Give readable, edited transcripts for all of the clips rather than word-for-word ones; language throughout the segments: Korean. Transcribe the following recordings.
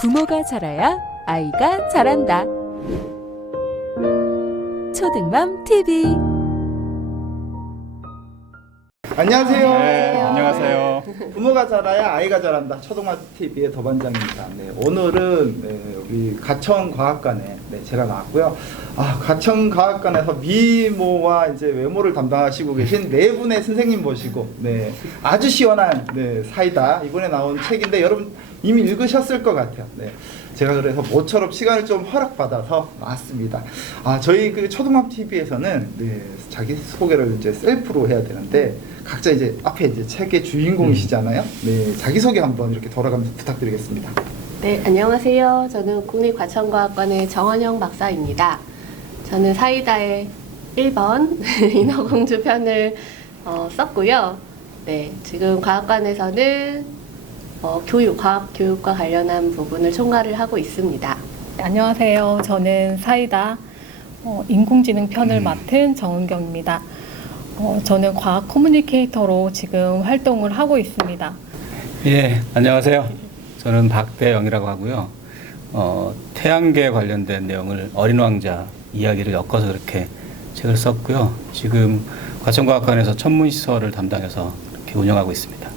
부모가 잘해야 아이가 잘한다. 초등맘 TV. 안녕하세요. 네, 안녕하세요. 부모가 잘해야 아이가 잘한다. 초등학교 TV의 더반장입니다. 네, 오늘은 우리 가천과학관에 제가 나왔고요. 가천과학관에서 미모와 이제 외모를 담당하시고 계신 네 분의 선생님 모시고 아주 시원한 사이다 이번에 나온 책인데 여러분 이미 읽으셨을 것 같아요. 제가 그래서 모처럼 시간을 좀 허락받아서 나왔습니다. 저희 그 초등학교 TV에서는 자기 소개를 이제 셀프로 해야 되는데 각자 이제 앞에 이제 책의 주인공이시잖아요. 자기 소개 한번 이렇게 돌아가면서 부탁드리겠습니다. 네, 안녕하세요. 저는 국립과천과학관의 정원영 박사입니다. 저는 사이다의 1번 인어공주 편을 썼고요. 지금 과학관에서는 과학 교육과 관련한 부분을 총괄을 하고 있습니다. 안녕하세요. 저는 사이다 인공지능 편을 맡은 정은경입니다. 저는 과학 커뮤니케이터로 지금 활동을 하고 있습니다. 예, 안녕하세요. 저는 박대영이라고 하고요. 태양계 관련된 내용을 어린 왕자 이야기를 엮어서 그렇게 책을 썼고요. 지금 과천과학관에서 천문시설을 담당해서 이렇게 운영하고 있습니다.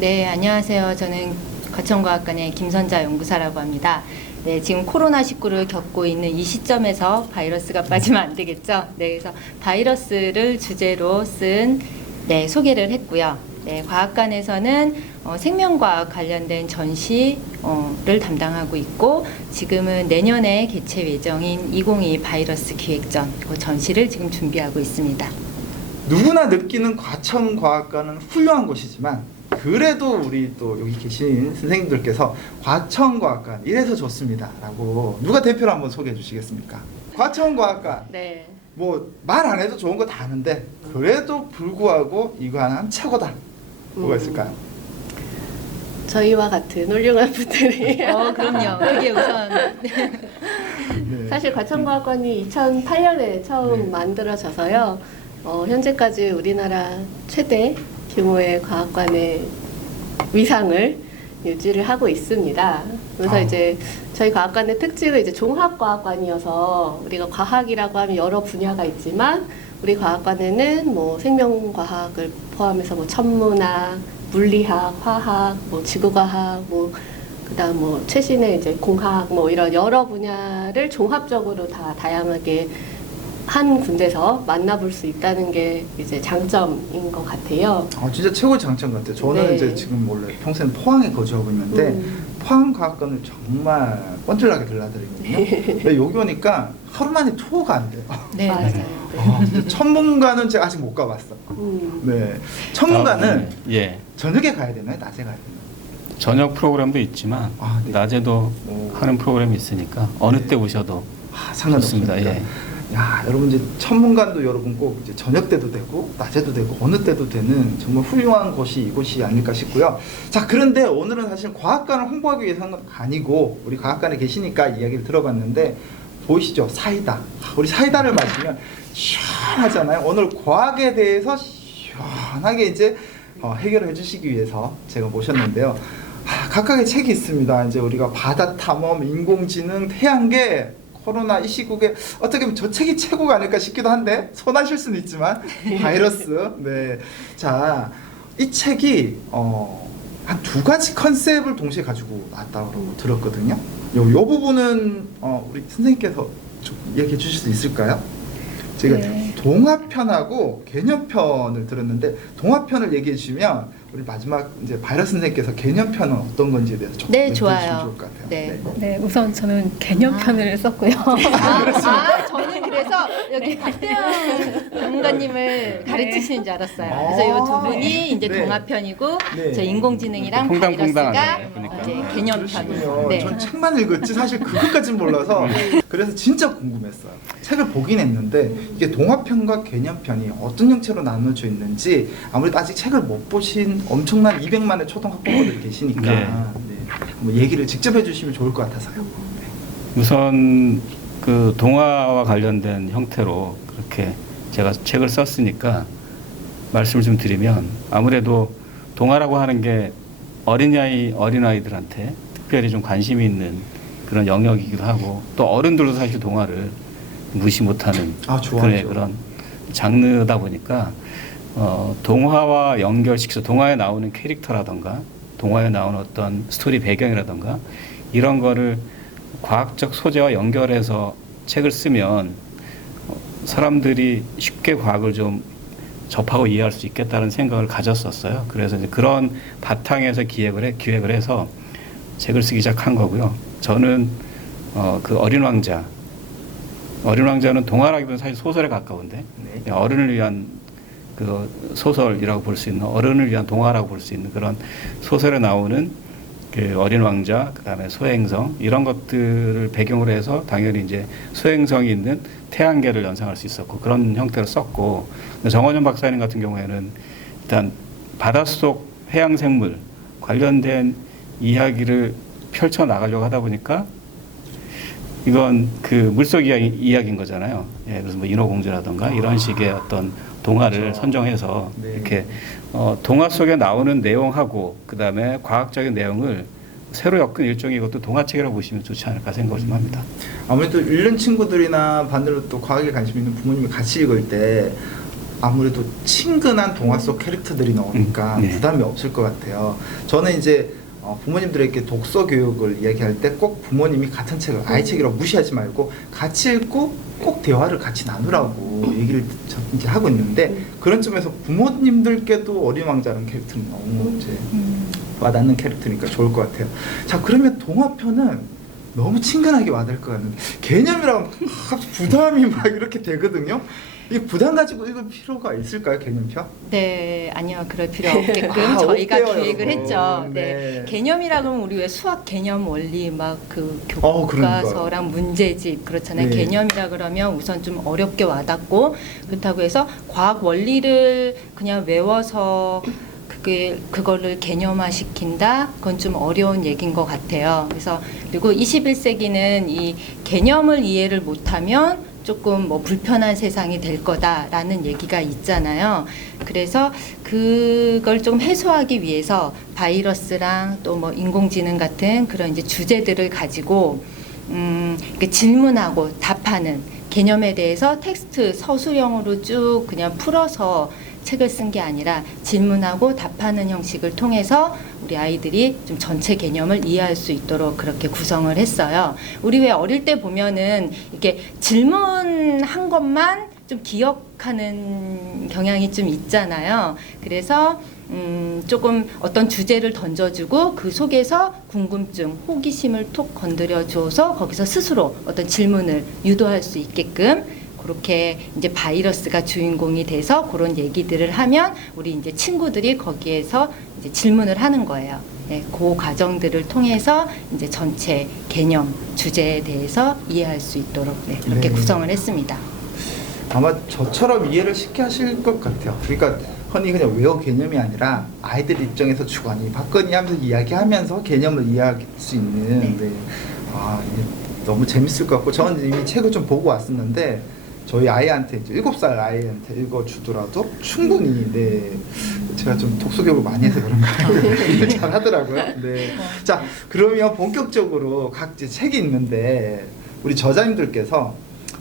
네, 안녕하세요. 저는 과천과학관의 김선자 연구사라고 합니다. 지금 코로나19를 겪고 있는 이 시점에서 바이러스가 빠지면 안 되겠죠. 그래서 바이러스를 주제로 쓴 소개를 했고요. 과학관에서는 생명과학 관련된 전시를 담당하고 있고 지금은 내년에 개최 예정인 2022 바이러스 기획전 그 전시를 지금 준비하고 있습니다. 누구나 느끼는 과천과학관은 훌륭한 곳이지만 그래도 우리 또 여기 계신 선생님들께서 과천과학관 이래서 좋습니다 라고 누가 대표로 한번 소개해 주시겠습니까? 과천과학관 뭐 말 안 해도 좋은 거 다 아는데 그래도 불구하고 이거 하나는 최고다. 뭐가 있을까요? 저희와 같은 훌륭한 분들이 그럼요. 그게 우선 사실 과천과학관이 2008년에 처음 만들어져서요. 현재까지 우리나라 최대 규모의 과학관의 위상을 유지를 하고 있습니다. 그래서 이제 저희 과학관의 특징은 이제 종합과학관이어서 우리가 과학이라고 하면 여러 분야가 있지만 우리 과학관에는 뭐 생명과학을 포함해서 뭐 천문학, 물리학, 화학, 뭐 지구과학, 그다음 최신의 이제 공학 이런 여러 분야를 종합적으로 다 다양하게 한 군데서 만나볼 수 있다는 게 이제 장점인 것 같아요. 진짜 최고 장점 같아요. 저는 이제 지금 원래 평생 포항에 거주하고 있는데 포항과학관을 정말 뻔질나게 들려드리거든요. 근데 여기 오니까 하루 만에 투어가 안 돼요. 네, 맞아요. 천문관은 제가 아직 못 가봤어. 천문관은 저녁에 가야 되나요? 낮에 가야 되나요? 저녁 프로그램도 있지만 낮에도 하는 프로그램이 있으니까 어느 때 오셔도 상관없습니다. 예. 여러분 이제 천문관도 여러분 꼭 이제 저녁 때도 되고 낮에도 되고 어느 때도 되는 정말 훌륭한 곳이 이곳이 아닐까 싶고요. 자, 그런데 오늘은 사실 과학관을 홍보하기 위해서는 아니고 우리 과학관에 계시니까 이야기를 들어봤는데 보이시죠? 사이다. 우리 사이다를 마시면 시원하잖아요. 오늘 과학에 대해서 시원하게 이제 해결을 해주시기 위해서 제가 모셨는데요. 각각의 책이 있습니다. 이제 우리가 바다 탐험, 인공지능, 태양계, 코로나 이 시국에 어떻게 보면 저 책이 최고가 아닐까 싶기도 한데 손하실 수는 있지만 바이러스. 자, 이 책이 한 두 가지 컨셉을 동시에 가지고 나왔다고 들었거든요. 요 부분은 우리 선생님께서 좀 얘기해 주실 수 있을까요? 제가 동화편하고 개념편을 들었는데 동화편을 얘기해 주시면 우리 마지막 이제 바이러스 선생님께서 개념편은 어떤 건지에 대해서 좀 좋아요. 해주시면 좋을 것 같아요. 네, 우선 저는 개념편을 썼고요. 저는 그래서 여기 박대영 전문가님을 가르치시는 줄 알았어요. 그래서 이 두 분이 이제 동화편이고 저 인공지능이랑 바이러스가 이제 개념편이에요. 전 책만 읽었지 사실 그것까지는 몰라서 그래서 진짜 궁금했어요. 책을 보긴 했는데 이게 동화편과 개념편이 어떤 형태로 나눠져 있는지 아무래도 아직 책을 못 보신 엄청난 200만의 초등학부모들이 계시니까 한번 얘기를 직접 해주시면 좋을 것 같아서요. 우선 그 동화와 관련된 형태로 그렇게 제가 책을 썼으니까 말씀을 좀 드리면 아무래도 동화라고 하는 게 어린아이들한테 특별히 좀 관심이 있는 그런 영역이기도 하고 또 어른들도 사실 동화를 무시 못하는 좋아하죠. 그런 장르다 보니까 동화와 연결시켜서 동화에 나오는 캐릭터라던가 동화에 나오는 어떤 스토리 배경이라던가 이런 거를 과학적 소재와 연결해서 책을 쓰면 사람들이 쉽게 과학을 좀 접하고 이해할 수 있겠다는 생각을 가졌었어요. 그래서 이제 그런 바탕에서 기획을 해서 책을 쓰기 시작한 거고요. 저는 그 어린 왕자는 동화라기보다는 사실 소설에 가까운데 네. 어른을 위한 그 소설이라고 볼 수 있는 어른을 위한 동화라고 볼 수 있는 그런 소설에 나오는 그 어린 왕자, 그다음에 소행성 이런 것들을 배경으로 해서 당연히 이제 소행성이 있는 태양계를 연상할 수 있었고 그런 형태로 썼고 정원현 박사님 같은 경우에는 일단 바닷속 해양 생물 관련된 이야기를 펼쳐 나가려고 하다 보니까 이건 그 물속 이야기인 거잖아요. 예, 그래서 뭐 인어공주라든가 이런 식의 어떤 동화를 그렇죠. 선정해서 네. 이렇게 동화 속에 나오는 내용하고 그다음에 과학적인 내용을 새로 엮은 일종의 이것도 동화책이라고 보시면 좋지 않을까 생각을 좀 합니다. 아무래도 읽는 친구들이나 반대로 또 과학에 관심 있는 부모님이 같이 읽을 때 아무래도 친근한 동화 속 캐릭터들이 나오니까 네. 부담이 없을 것 같아요. 저는 이제 부모님들에게 독서 교육을 이야기할 때 꼭 부모님이 같은 책을 아이 책이라고 무시하지 말고 같이 읽고 꼭 대화를 같이 나누라고 얘기를 이제 하고 있는데 그런 점에서 부모님들께도 어린 왕자라는 캐릭터는 너무 이제 와닿는 캐릭터니까 좋을 것 같아요. 자, 그러면 동화편은 너무 친근하게 와닿을 것 같은데 개념이라고 하면 부담이 막 이렇게 되거든요. 이 부담 가지고 읽을 필요가 있을까요, 개념편? 네, 아니요. 그럴 필요 없게끔 저희가 없대요, 기획을 여러분. 했죠. 네. 네. 개념이라 그러면 우리 왜 수학 개념 원리 막 그 그러니까요. 교과서랑 문제집 그렇잖아요. 네. 개념이라 그러면 우선 좀 어렵게 와닿고 그렇다고 해서 과학 원리를 그냥 외워서 그거를 개념화 시킨다? 그건 좀 어려운 얘기인 것 같아요. 그래서 그리고 21세기는 이 개념을 이해를 못하면 조금 뭐 불편한 세상이 될 거다라는 얘기가 있잖아요. 그래서 그걸 좀 해소하기 위해서 바이러스랑 또 뭐 인공지능 같은 그런 이제 주제들을 가지고 질문하고 답하는 개념에 대해서 텍스트 서술형으로 쭉 그냥 풀어서 책을 쓴 게 아니라 질문하고 답하는 형식을 통해서 우리 아이들이 좀 전체 개념을 이해할 수 있도록 그렇게 구성을 했어요. 우리 왜 어릴 때 보면은 이렇게 질문한 것만 좀 기억하는 경향이 좀 있잖아요. 그래서 조금 어떤 주제를 던져주고 그 속에서 궁금증, 호기심을 톡 건드려줘서 거기서 스스로 어떤 질문을 유도할 수 있게끔 그렇게 이제 바이러스가 주인공이 돼서 그런 얘기들을 하면 우리 이제 친구들이 거기에서 이제 질문을 하는 거예요. 네, 그 과정들을 통해서 이제 전체 개념, 주제에 대해서 이해할 수 있도록 그렇게 네. 구성을 했습니다. 아마 저처럼 이해를 쉽게 하실 것 같아요. 그러니까 흔히 그냥 외워 개념이 아니라 아이들 입장에서 주거니 받거니 하면서 이야기하면서 개념을 이해할 수 있는 이게 너무 재밌을 것 같고 저는 이미 책을 좀 보고 왔었는데 저희 아이한테 이제 7살 아이한테 읽어주더라도 충분히 제가 좀 독서 교육을 많이 해서 그런가 잘 하더라고요. 네. 자, 그러면 본격적으로 각 책이 있는데 우리 저자님들께서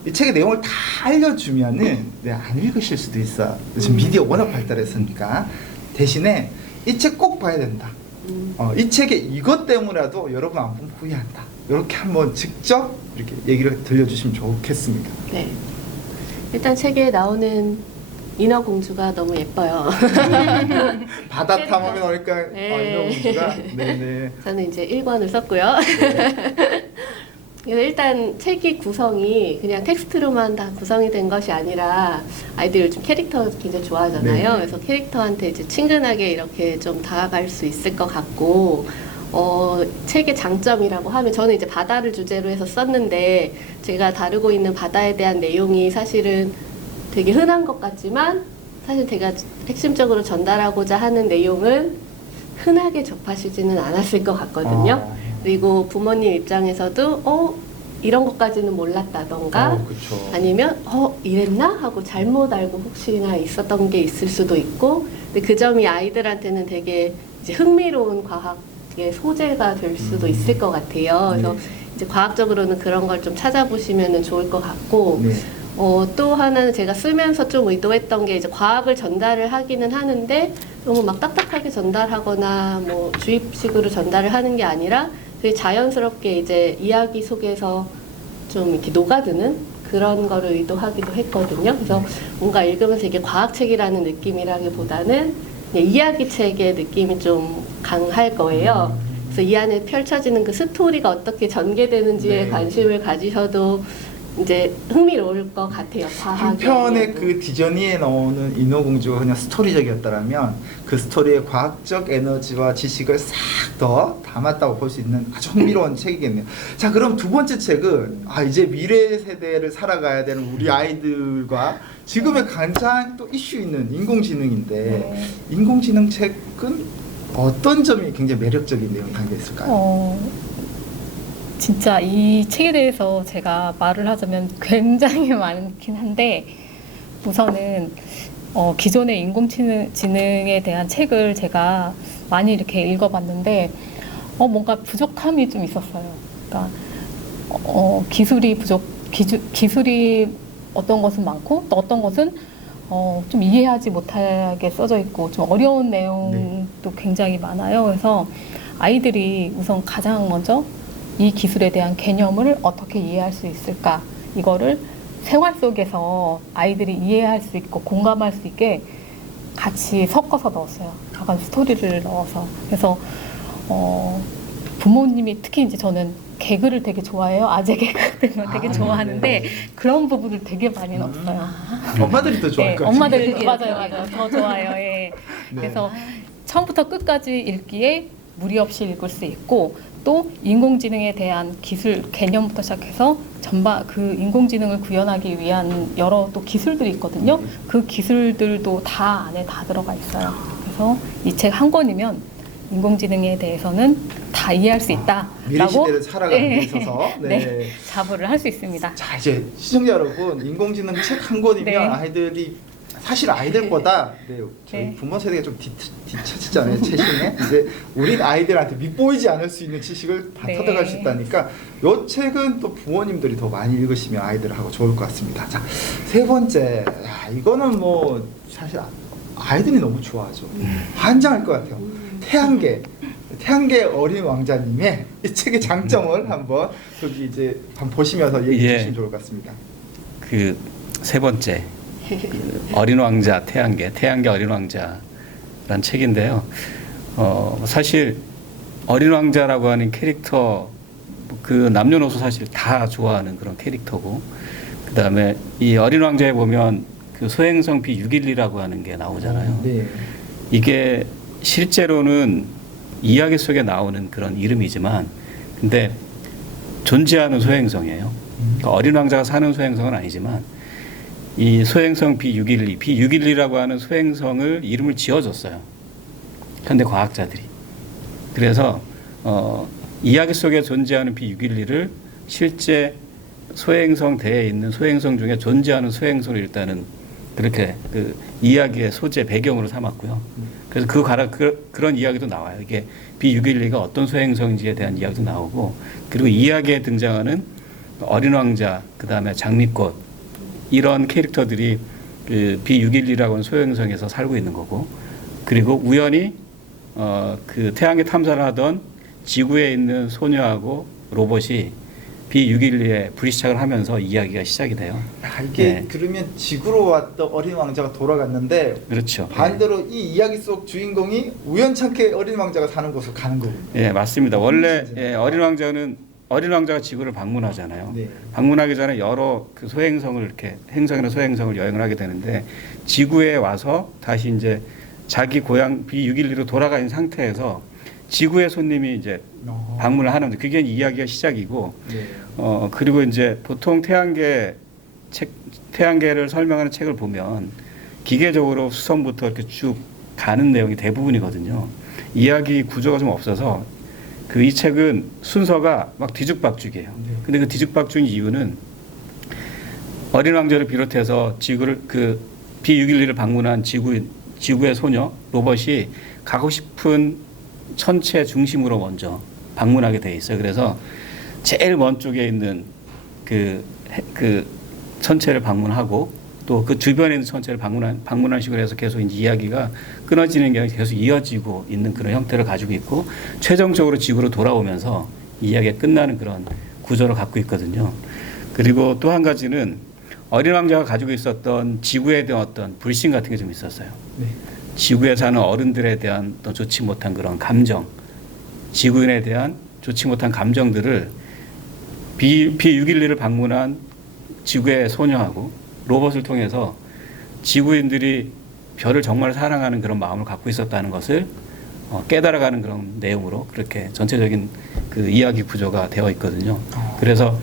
이 책의 내용을 다 알려주면은 안 읽으실 수도 있어. 지금 미디어 워낙 발달했으니까 대신에 이 책 꼭 봐야 된다. 이 책에 이것 때문에라도 여러분 안 보면 후회한다. 이렇게 한번 직접 이렇게 얘기를 들려주시면 좋겠습니다. 네. 일단 책에 나오는 인어공주가 너무 예뻐요. 바다 탐험에 나오니까 네. 인어공주가 네네. 저는 이제 1번을 썼고요. 그래서 일단 책이 구성이 그냥 텍스트로만 다 구성이 된 것이 아니라 아이들이 요즘 캐릭터 굉장히 좋아하잖아요. 네. 그래서 캐릭터한테 이제 친근하게 이렇게 좀 다가갈 수 있을 것 같고 책의 장점이라고 하면 저는 이제 바다를 주제로 해서 썼는데 제가 다루고 있는 바다에 대한 내용이 사실은 되게 흔한 것 같지만 사실 제가 핵심적으로 전달하고자 하는 내용은 흔하게 접하시지는 않았을 것 같거든요. 그리고 부모님 입장에서도 이런 것까지는 몰랐다던가 그쵸. 아니면 이랬나 하고 잘못 알고 혹시나 있었던 게 있을 수도 있고 근데 그 점이 아이들한테는 되게 이제 흥미로운 과학 소재가 될 수도 있을 것 같아요. 그래서 네. 이제 과학적으로는 그런 걸 좀 찾아보시면 좋을 것 같고, 네. 또 하나는 제가 쓰면서 좀 의도했던 게 이제 과학을 전달을 하기는 하는데 너무 막 딱딱하게 전달하거나 뭐 주입식으로 전달을 하는 게 아니라 되게 자연스럽게 이제 이야기 속에서 좀 이렇게 녹아드는 그런 거를 의도하기도 했거든요. 그래서 뭔가 읽으면서 이게 과학책이라는 느낌이라기보다는 그냥 이야기책의 느낌이 좀 강할 거예요. 그래서 이 안에 펼쳐지는 그 스토리가 어떻게 전개되는지에 네. 관심을 가지셔도 이제 흥미로울 것 같아요. 과학이 한편의 아니어도. 그 디즈니에 나오는 인어공주가 그냥 스토리적이었다면 그 스토리에 과학적 에너지와 지식을 싹 더 담았다고 볼 수 있는 아주 흥미로운 책이겠네요. 자, 그럼 두 번째 책은 이제 미래 세대를 살아가야 되는 우리 아이들과 지금의 가장 또 이슈 있는 인공지능인데 네. 인공지능 책은 어떤 점이 굉장히 매력적인 내용이 담겨 있을까요? 진짜 이 책에 대해서 제가 말을 하자면 굉장히 많긴 한데 우선은 기존의 인공지능에 대한 책을 제가 많이 이렇게 읽어봤는데 뭔가 부족함이 좀 있었어요. 그러니까 기술이 어떤 것은 많고 또 어떤 것은 좀 이해하지 못하게 써져 있고 좀 어려운 내용도 굉장히 많아요. 그래서 아이들이 우선 가장 먼저 이 기술에 대한 개념을 어떻게 이해할 수 있을까? 이거를 생활 속에서 아이들이 이해할 수 있고 공감할 수 있게 같이 섞어서 넣었어요. 약간 스토리를 넣어서. 그래서 부모님이 특히 이제 저는 개그를 되게 좋아해요. 아재 개그 같은 거 되게 좋아하는데 네. 그런 부분을 되게 많이 넣었어요. 엄마들이 더 좋아할 네, 것 같아요. 엄마들이 맞아요. 더 좋아요. 예. 네. 그래서 처음부터 끝까지 읽기에 무리 없이 읽을 수 있고 또 인공지능에 대한 기술 개념부터 시작해서 전반 그 인공지능을 구현하기 위한 여러 또 기술들이 있거든요. 그 기술들도 다 안에 다 들어가 있어요. 그래서 이 책 한 권이면 인공지능에 대해서는 다 이해할 수 있다라고 미래 시대를 살아가는 데 네. 있어서 네, 자부를 할 수 있습니다. 자, 이제 시청자 여러분, 인공지능 책 한 권이면 네. 아이들이 사실 아이들보다 저희 네. 부모 세대가 좀 뒤처지잖아요. 최신에 이제 우리 아이들한테 밑보이지 않을 수 있는 지식을 다 네. 터득할 수 있다니까 이 책은 또 부모님들이 더 많이 읽으시면 아이들하고 좋을 것 같습니다. 자, 세 번째, 이거는 뭐 사실 아이들이 너무 좋아하죠. 환장할 것 같아요. 태양계 어린 왕자님의 이 책의 장점을 한번 여기 이제 한번 보시면서 얘기해 주시면 좋을 것 같습니다. 그 세 번째 어린 왕자 태양계 어린 왕자라는 책인데요. 사실 어린 왕자라고 하는 캐릭터 그 남녀노소 사실 다 좋아하는 그런 캐릭터고 그 다음에 이 어린 왕자에 보면 그 소행성 B612라고 하는 게 나오잖아요. 네. 이게 실제로는 이야기 속에 나오는 그런 이름이지만 근데 존재하는 소행성이에요. 그러니까 어린 왕자가 사는 소행성은 아니지만 이 소행성 B612라고 하는 소행성을 이름을 지어줬어요. 현대 과학자들이. 그래서 이야기 속에 존재하는 B612를 실제 소행성 대에 있는 소행성 중에 존재하는 소행성을 일단은 그렇게 그 이야기의 소재 배경으로 삼았고요. 그래서 그런 이야기도 나와요. 이게 B612가 어떤 소행성인지에 대한 이야기도 나오고 그리고 이야기에 등장하는 어린 왕자, 그 다음에 장미꽃 이런 캐릭터들이 그 B612라고 하는 소행성에서 살고 있는 거고 그리고 우연히 그 태양계 탐사를 하던 지구에 있는 소녀하고 로봇이 B612에 불시착을 하면서 이야기가 시작이 돼요. 이게 네. 그러면 지구로 왔던 어린 왕자가 돌아갔는데 그렇죠. 반대로 이 이야기 속 주인공이 우연찮게 어린 왕자가 사는 곳으로 가는 거군요. 예, 맞습니다. 원래 어린 왕자가 지구를 방문하잖아요. 네. 방문하기 전에 여러 그 소행성을 이렇게 행성이나 소행성을 여행을 하게 되는데 지구에 와서 다시 이제 자기 고향 B612로 돌아가 있는 상태에서 지구의 손님이 이제 방문을 하는데 그게 이야기가 시작이고 네. 그리고 이제 보통 태양계를 설명하는 책을 보면 기계적으로 수성부터 이렇게 쭉 가는 내용이 대부분이거든요. 이야기 구조가 좀 없어서 이 책은 순서가 막 뒤죽박죽이에요. 네. 근데 그 뒤죽박죽인 이유는 어린 왕자를 비롯해서 지구를 그 B612를 방문한 지구의 소녀 로봇이 가고 싶은 천체 중심으로 먼저 방문하게 돼 있어요. 그래서 제일 먼 쪽에 있는 그 천체를 방문하고 또 그 주변에 있는 천체를 방문한 식으로 해서 계속 이제 이야기가 끊어지는 게 아니라 계속 이어지고 있는 그런 형태를 가지고 있고 최종적으로 지구로 돌아오면서 이야기가 끝나는 그런 구조를 갖고 있거든요. 그리고 또 한 가지는 어린 왕자가 가지고 있었던 지구에 대한 어떤 불신 같은 게 좀 있었어요. 네. 지구에 사는 어른들에 대한 또 좋지 못한 그런 감정, 지구인에 대한 좋지 못한 감정들을 B612를 방문한 지구의 소녀하고 로봇을 통해서 지구인들이 별을 정말 사랑하는 그런 마음을 갖고 있었다는 것을 깨달아가는 그런 내용으로 그렇게 전체적인 그 이야기 구조가 되어 있거든요. 그래서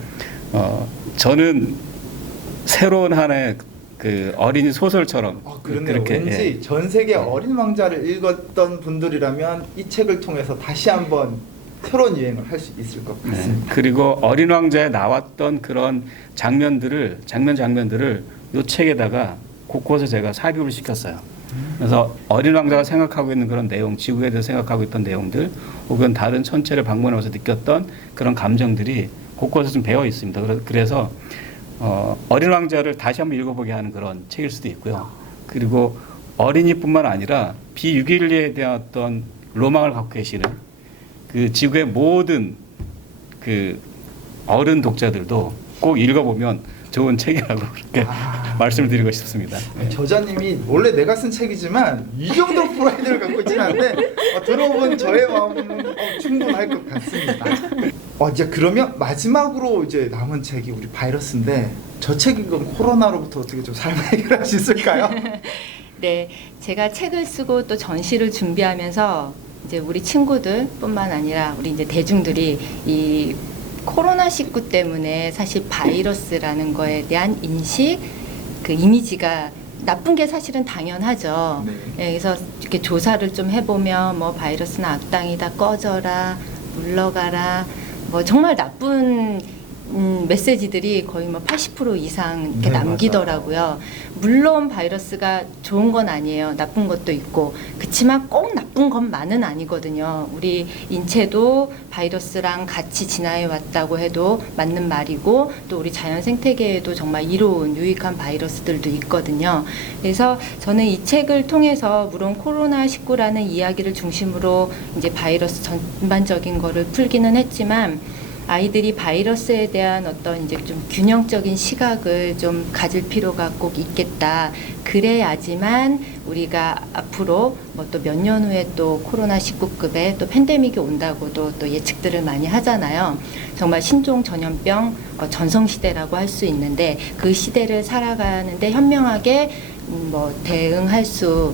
저는 새로운 하나의 그 어린이 소설처럼 그렇네요. 왠지 전 세계 어린 왕자를 읽었던 분들이라면 이 책을 통해서 다시 한번 새로운 여행을 할 수 있을 것 같습니다. 그리고 어린 왕자에 나왔던 그런 장면들을 이 책에다가 곳곳에 제가 삽입을 시켰어요. 그래서 어린 왕자가 생각하고 있는 그런 내용, 지구에 대해서 생각하고 있던 내용들, 혹은 다른 천체를 방문하면서 느꼈던 그런 감정들이 곳곳에 좀 배어 있습니다. 그래서 어린 왕자를 다시 한번 읽어보게 하는 그런 책일 수도 있고요. 그리고 어린이뿐만 아니라 B612에 대한 어떤 로망을 갖고 계시는 그 지구의 모든 그 어른 독자들도 꼭 읽어보면 좋은 책이라고 그렇게 말씀을 드리고 싶습니다. 저자님이 원래 내가 쓴 책이지만 이 정도 프라이드를 갖고 있지는 않은데 들어본 저의 마음은 충분할 것 같습니다. 이제 그러면 마지막으로 이제 남은 책이 우리 바이러스인데 저 책이 그럼 코로나로부터 어떻게 좀 삶을 해결할 수 있을까요? 네, 제가 책을 쓰고 또 전시를 준비하면서 이제 우리 친구들뿐만 아니라 우리 이제 대중들이 이 코로나19 때문에 사실 바이러스라는 거에 대한 인식, 그 이미지가 나쁜 게 사실은 당연하죠. 네. 예, 그래서 이렇게 조사를 좀 해보면 뭐 바이러스는 악당이다, 꺼져라, 물러가라, 뭐 정말 나쁜 메시지들이 거의 뭐 80% 이상 이렇게 네, 남기더라고요. 물론 바이러스가 좋은 건 아니에요. 나쁜 것도 있고. 그렇지만 꼭 나쁜 것만은 아니거든요. 우리 인체도 바이러스랑 같이 진화해 왔다고 해도 맞는 말이고, 또 우리 자연 생태계에도 정말 이로운 유익한 바이러스들도 있거든요. 그래서 저는 이 책을 통해서 물론 코로나19라는 이야기를 중심으로 이제 바이러스 전반적인 거를 풀기는 했지만, 아이들이 바이러스에 대한 어떤 이제 좀 균형적인 시각을 좀 가질 필요가 꼭 있겠다. 그래야지만 우리가 앞으로 뭐 또 몇 년 후에 또 코로나19급의 또 팬데믹이 온다고도 또 예측들을 많이 하잖아요. 정말 신종 전염병 전성 시대라고 할 수 있는데 그 시대를 살아가는데 현명하게 뭐 대응할 수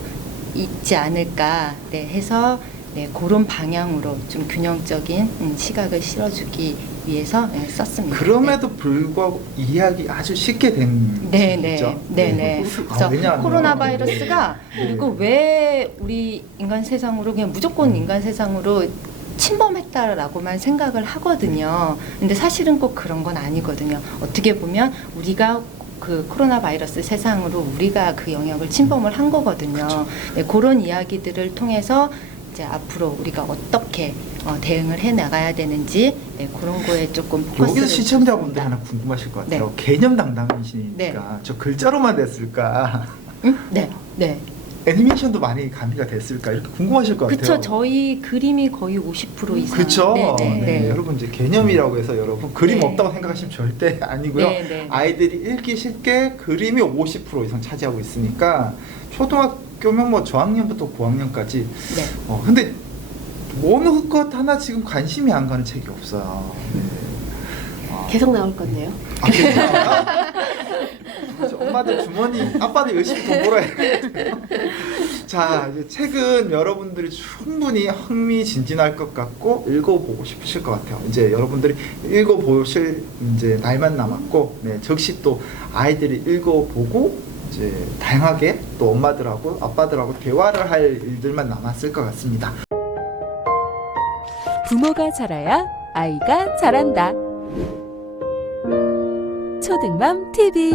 있지 않을까 해서 네, 그런 방향으로 좀 균형적인 시각을 실어주기 위해서 썼습니다. 그럼에도 불구하고 이해하기 아주 쉽게 된 책이죠. 네네. 그래서 코로나 바이러스가 네. 그리고 왜 우리 인간 세상으로 그냥 무조건 인간 세상으로 침범했다라고만 생각을 하거든요. 근데 사실은 꼭 그런 건 아니거든요. 어떻게 보면 우리가 그 코로나 바이러스 세상으로 우리가 그 영역을 침범을 한 거거든요. 네, 그런 이야기들을 통해서 이제 앞으로 우리가 어떻게 대응을 해 나가야 되는지 네, 그런 거에 조금 포커스를 여기서 시청자분들 하나 궁금하실 것 같아요. 네. 개념 담당이시니까 네. 저 글자로만 냈을까? 네, 네. 애니메이션도 많이 가미가 됐을까? 이렇게 궁금하실 것 같아요. 그렇죠. 저희 그림이 거의 50% 이상. 그렇죠. 네. 여러분 이제 개념이라고 해서 여러분 그림 네. 없다고 생각하시면 절대 아니고요. 네. 아이들이 읽기 쉽게 그림이 50% 이상 차지하고 있으니까 초등학교면 뭐 저학년부터 고학년까지. 네. 근데 어느 것 하나 지금 관심이 안 가는 책이 없어요. 네. 계속 나올 건데요. 괜찮아요? 엄마들 주머니, 아빠들 열심히 돈 벌어야 돼요. 자, 이제 책은 여러분들이 충분히 흥미진진할 것 같고 읽어보고 싶으실 것 같아요. 이제 여러분들이 읽어보실 이제 날만 남았고, 네, 즉시 또 아이들이 읽어보고 이제 다양하게 또 엄마들하고 아빠들하고 대화를 할 일들만 남았을 것 같습니다. 부모가 자라야 아이가 자란다. 초등맘 TV